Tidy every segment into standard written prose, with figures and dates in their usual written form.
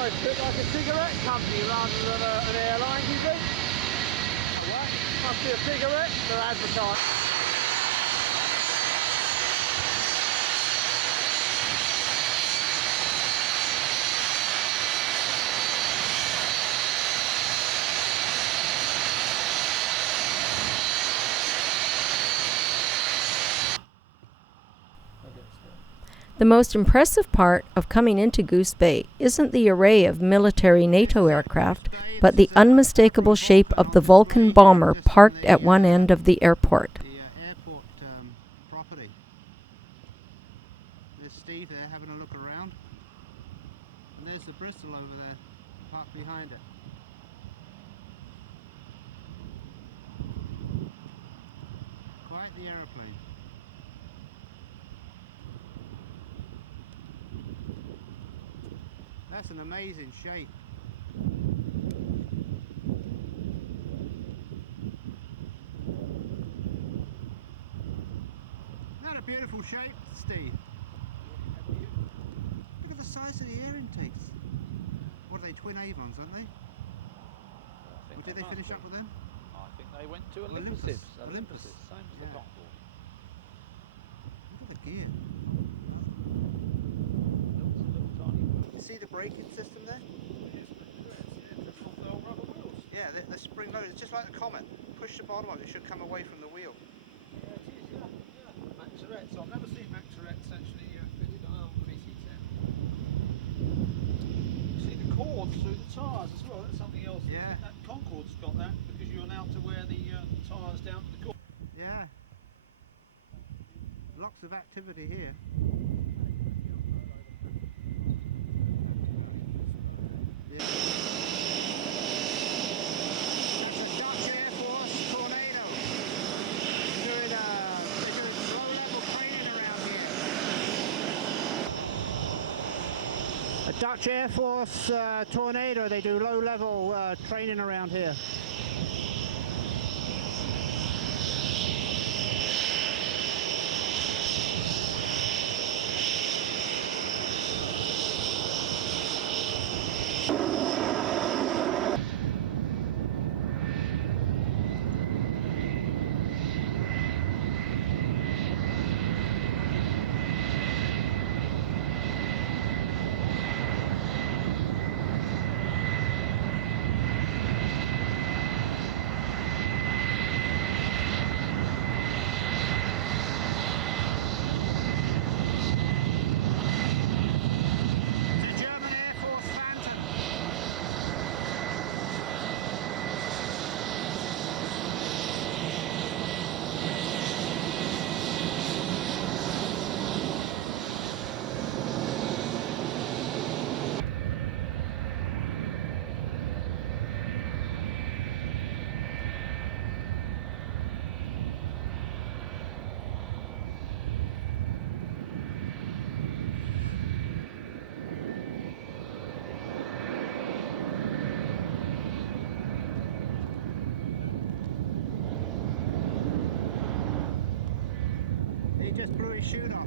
almost a bit like a cigarette company rather than an airline, do you think? A what? Must be a cigarette they're advertising. The most impressive part of coming into Goose Bay isn't the array of military NATO aircraft, but the unmistakable shape of the Vulcan bomber parked at one end of the airport. The airport property. There's Steve there having a look around. And there's the Bristol over there, parked behind it. Quite the aeroplane. That's an amazing shape. Isn't that a beautiful shape, Steve? Look at the size of the air intakes. What are they, twin Avons, aren't they? Or did they finish up with them? I think they went to Olympus. Same as the Concorde. Look at the gear. You see the braking system there? Yeah, the spring loaded. It's just like the Comet. Push the bottom up, it should come away from the wheel. Yeah, it is, yeah. Mac Tourette's. I've never seen Mac Tourette's actually fitted on a VC10. You see the cords through the tyres as well. That's something else. Yeah. That Concorde's got that because you're allowed to wear the tyres down to the cord. Yeah. Lots of activity here. Yeah. That's a Dutch Air Force Tornado. They're doing low-level training around here. A Dutch Air Force Tornado. They do low-level training around here. He just blew his chute off.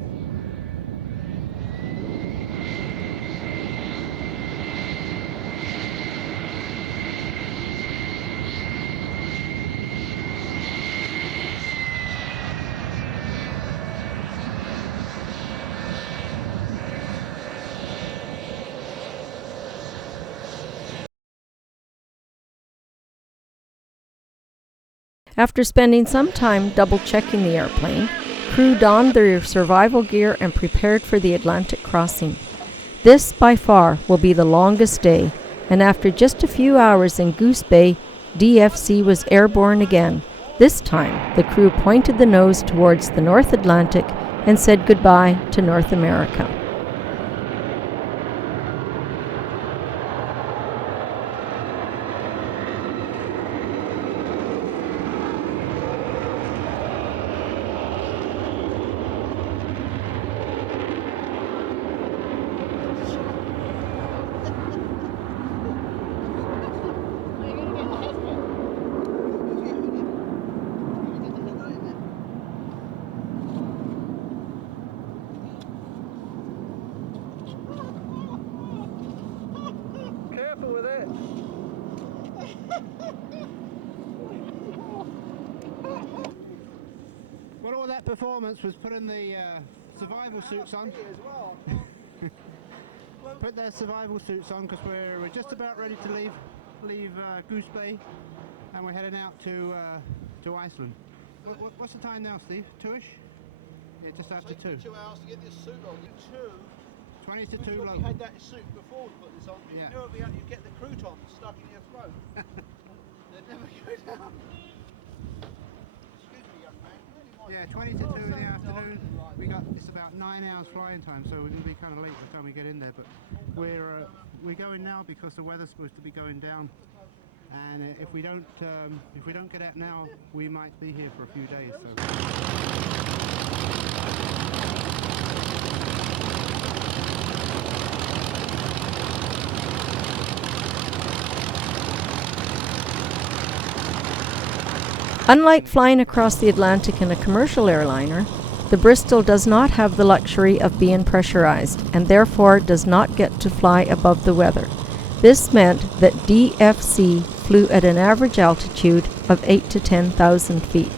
After spending some time double-checking the airplane, crew donned their survival gear and prepared for the Atlantic crossing. This, by far, will be the longest day, and after just a few hours in Goose Bay, DFC was airborne again. This time, the crew pointed the nose towards the North Atlantic and said goodbye to North America. Well, all that performance was putting the survival suits on. Put their survival suits on because we're just about ready to leave Goose Bay, and we're heading out to Iceland. What's the time now, Steve? 2ish? Yeah, just after 2. 2 hours to get this suit on. 20 to 2 We local. had that suit before we put this on. Yeah. You know, you'd get the croutons stuck in your throat. They'd never go down. Excuse me, young man. Yeah, 20 to 2 in the afternoon. It's about 9 hours flying time, so we're going to be kind of late by the time we get in there. But we're going now because the weather's supposed to be going down, and if we don't get out now, we might be here for a few days. So. Unlike flying across the Atlantic in a commercial airliner, the Bristol does not have the luxury of being pressurized and therefore does not get to fly above the weather. This meant that DFC flew at an average altitude of 8,000 to 10,000 feet.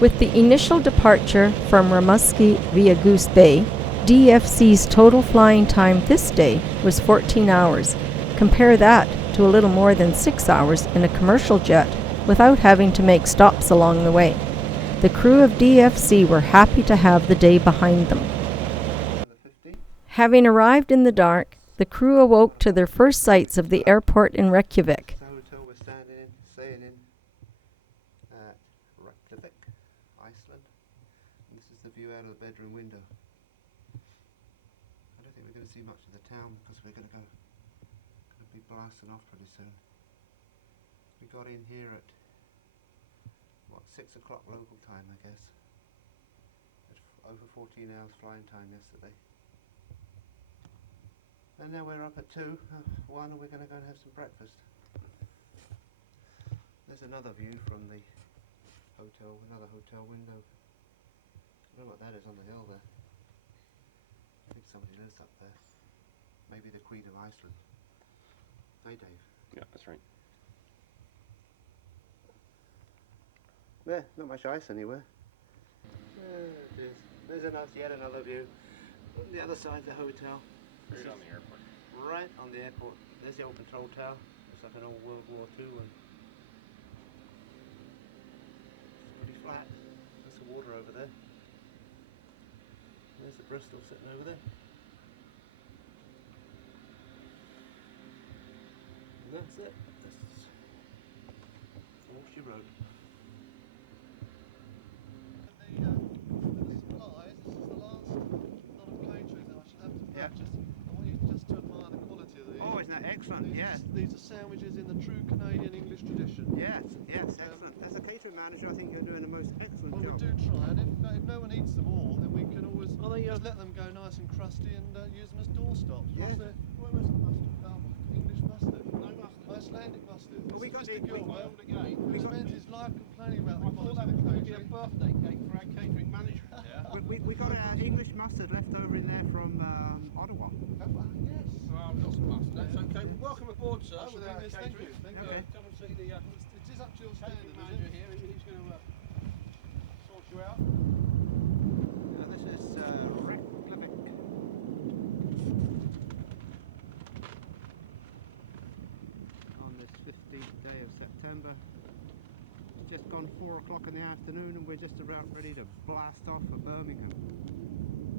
With the initial departure from Rimouski via Goose Bay, DFC's total flying time this day was 14 hours. Compare that to a little more than 6 hours in a commercial jet without having to make stops along the way. The crew of DFC were happy to have the day behind them. Having arrived in the dark, the crew awoke to their first sights of the airport in Reykjavik. The hotel we're staying in at Reykjavik, Iceland. And this is the view out of the bedroom window. I don't think we're going to see much of the town because we're going to be blasting off pretty soon. We got in here at 6 o'clock local time, I guess. Over 14 hours flying time yesterday. And now we're up at 1 and we're going to go and have some breakfast. There's another view from the hotel, another hotel window. I don't know what that is on the hill there. I think somebody lives up there. Maybe the Queen of Iceland. Hey Dave. Yeah, that's right. There, not much ice anywhere. There it is. There's yet another view. On the other side of the hotel. Right on the airport. Right on the airport. There's the old control tower. It's like an old World War II one. It's pretty flat. There's the water over there. There's the Bristol sitting over there. And that's it. That's all she wrote. Oh, isn't that excellent? Yes. These are sandwiches in the true Canadian English tradition. Yes, excellent. As a catering manager, I think you're doing the most excellent Well, job. we do try, and if no one eats them all, then we can always just let them go nice and crusty and use them as doorstops. Yes. What was the mustard? English mustard. No mustard. Icelandic mustard. Well, we got Mr. the- Gilbert, we got- spent his life complaining about the I thought quality that of was the going to be a catering. birthday cake for our catering manager. We got English mustard left over in there from Ottawa. Yes. Well, not so much. That's okay. Well, welcome aboard, sir. Oh, with well, our yes, thank catering. you, thank you. Okay. Come and see the It is up to your standard, catering is manager it? here. He's going to sort you out. This is Reykjavik. On this 15th day of September. It's just gone 4 o'clock in the afternoon and we're just about ready to blast off for Birmingham.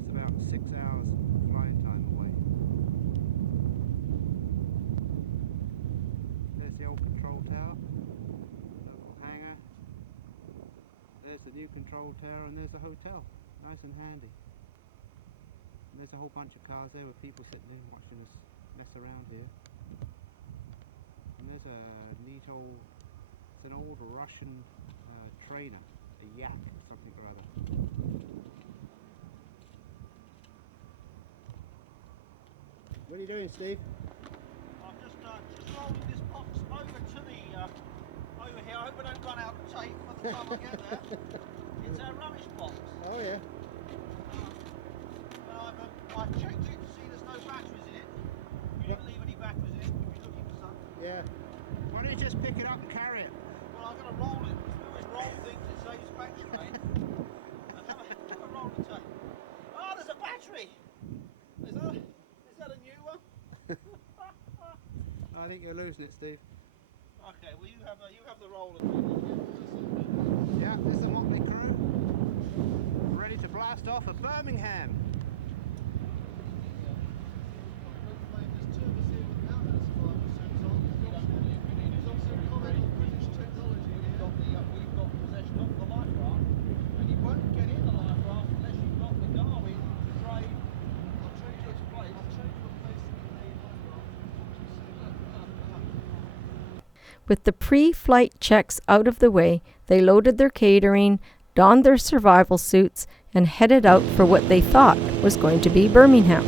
It's about 6 hours flying time away. There's the old control tower, local hangar. There's the new control tower and there's the hotel, nice and handy. And there's a whole bunch of cars there with people sitting in watching us mess around here. And there's a neat old, it's an old Russian trainer, a yak or something or other. What are you doing, Steve? I'm just rolling this box over to the over here. I hope I don't run out of tape by the time I get there. It's a rubbish box. Oh yeah. I've checked it to see there's no batteries in it. You didn't leave any batteries in it. We'll be looking for some. Yeah. Why don't you just pick it up and carry it? Well, I'm going to roll it. We always roll things. It saves battery range. Have a roll the tape. Oh, there's a battery. Is that a new one? I think you're losing it, Steve. Okay. Well, you have the roller. Yeah, this is the Motley crew. Ready to blast off at Birmingham. With the pre-flight checks out of the way, they loaded their catering, donned their survival suits, and headed out for what they thought was going to be Birmingham.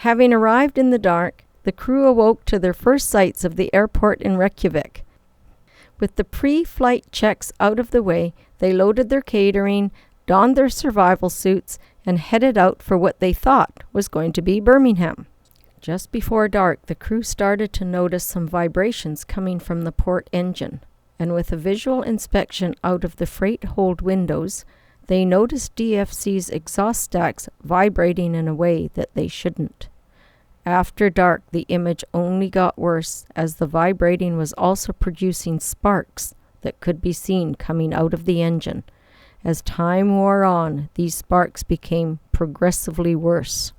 Having arrived in the dark, the crew awoke to their first sights of the airport in Reykjavik. With the pre-flight checks out of the way, they loaded their catering, donned their survival suits, and headed out for what they thought was going to be Birmingham. Just before dark, the crew started to notice some vibrations coming from the port engine, and with a visual inspection out of the freight hold windows, they noticed DFC's exhaust stacks vibrating in a way that they shouldn't. After dark, the image only got worse as the vibrating was also producing sparks that could be seen coming out of the engine. As time wore on, these sparks became progressively worse.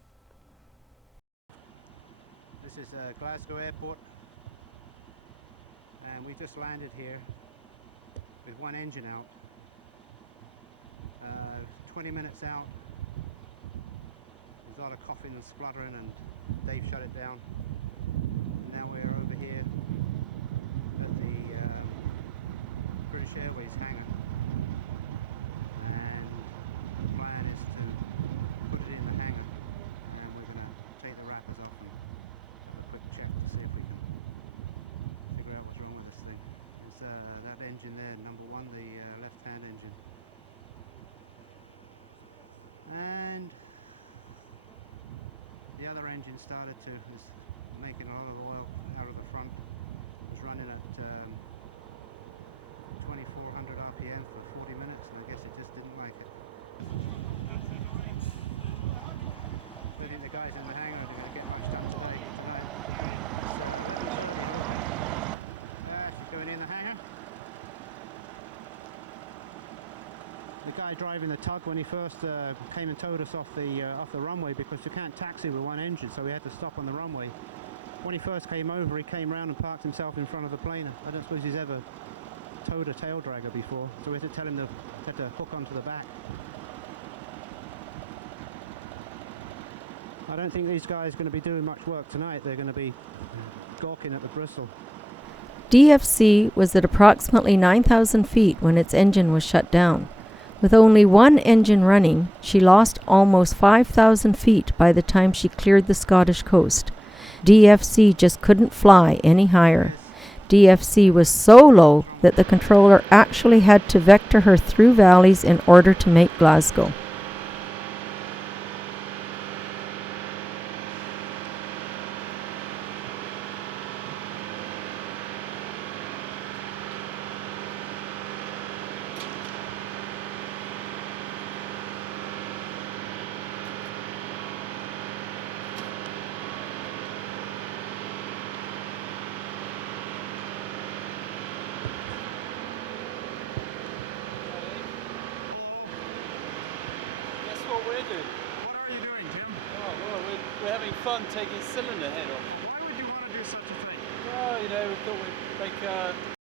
This is Glasgow Airport, and we just landed here with one engine out. 20 minutes out, there's a lot of coughing and spluttering, and Dave shut it down. Now we're over here at the British Airways hangar, and the plan is to put it in the hangar, and we're going to take the wrappers off and do a quick check to see if we can figure out what's wrong with this thing. It's that engine there, number one, the left-hand engine. And the other engine started to, was making a lot of oil out of the front. It was running at 2400 RPM for 40 minutes, and I guess it just didn't like it. I think the guys in the hangar are going to get much done tonight. She's going in the hangar. The guy driving the tug, when he first came and towed us off the runway, because you can't taxi with one engine, so we had to stop on the runway. When he first came over, he came round and parked himself in front of the plane. I don't suppose he's ever towed a tail dragger before, so we had to tell him to hook onto the back. I don't think these guys are going to be doing much work tonight. They're going to be gawking at the Bristol. DFC was at approximately 9,000 feet when its engine was shut down. With only one engine running, she lost almost 5,000 feet by the time she cleared the Scottish coast. DFC just couldn't fly any higher. C-FDFC was so low that the controller actually had to vector her through valleys in order to make Glasgow. Guess what we're doing? What are you doing, Jim? Oh, well, we're having fun taking cylinder head off. Why would you want to do such a thing? Well, you know, we thought we'd make